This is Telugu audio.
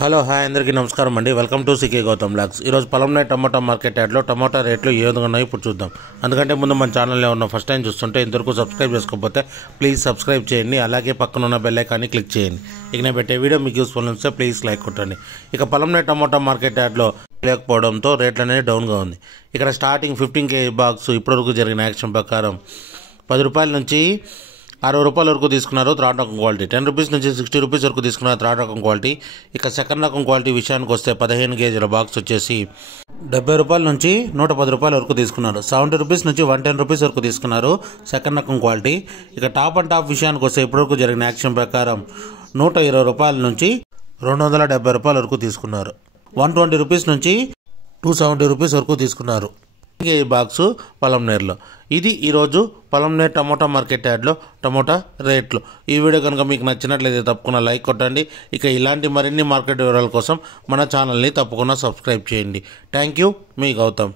హలో హాయ్ అందరికీ నమస్కారం అండి. Welcome to CK Gautam blogs. ఈరోజు పొలంనే టమాటా మార్కెట్ యార్డ్లో టమాటా రేట్లు ఏ విధంగా ఉన్నాయో ఇప్పుడు చూద్దాం. అందుకంటే ముందు మన ఛానల్లో ఉన్న ఫస్ట్ టైం చూస్తుంటే ఇంతవరకు సబ్స్క్రైబ్ చేసుకోకపోతే ప్లీజ్ సబ్స్క్రైబ్ చేయండి. అలాగే పక్కన ఉన్న బెల్ ఐకాన్ని క్లిక్ చేయండి. ఇక నేను పెట్టే వీడియో మీకు యూస్ఫుల్ వస్తే ప్లీజ్ లైక్ కొట్టండి. ఇక పొలంనే టమాటా మార్కెట్ యార్డ్లో లేకపోవడంతో రేట్లు అనేది డౌన్గా ఉంది. ఇక్కడ స్టార్టింగ్ 15 kg బాక్స్ ఇప్పటివరకు జరిగిన యాక్షన్ ప్రకారం 10 రూపాయల నుంచి 60 రూపాయల వరకు తీసుకున్నారు థర్డ్ రకం క్వాలిటీ. 10 రూపీస్ నుంచి 60 రూపీస్ వరకు తీసుకున్నారు థర్డ్ రకం క్వాలిటీ. ఇక సెకండ్ రకం క్వాలిటీ విషయానికి వస్తే 15 kg బాక్స్ వచ్చేసి 70 రూపాయల నుంచి 110 రూపాయల వరకు తీసుకున్నారు. 70 రూపీస్ నుంచి 110 రూపీస్ వరకు తీసుకున్నారు సెకండ్ రకం క్వాలిటీ. ఇక టాప్ అండ్ టాప్ విషయానికి వస్తే ఇప్పటివరకు జరిగిన యాక్షన్ ప్రకారం 120 రూపాయల నుంచి 270 రూపాయల వరకు తీసుకున్నారు. 120 రూపీస్ నుంచి 270 రూపీస్ వరకు తీసుకున్నారు ఈ బాక్సు పొలంనేరులో. ఇది ఈరోజు పొలంనేరు టమోటా మార్కెట్ యార్డ్లో టమోటా రేట్లు. ఈ వీడియో కనుక మీకు నచ్చినట్లయితే తప్పకుండా లైక్ కొట్టండి. ఇక ఇలాంటి మరిన్ని మార్కెట్ వివరాల కోసం మన ఛానల్ని తప్పకుండా సబ్స్క్రైబ్ చేయండి. థ్యాంక్ యూ, మీ గౌతమ్.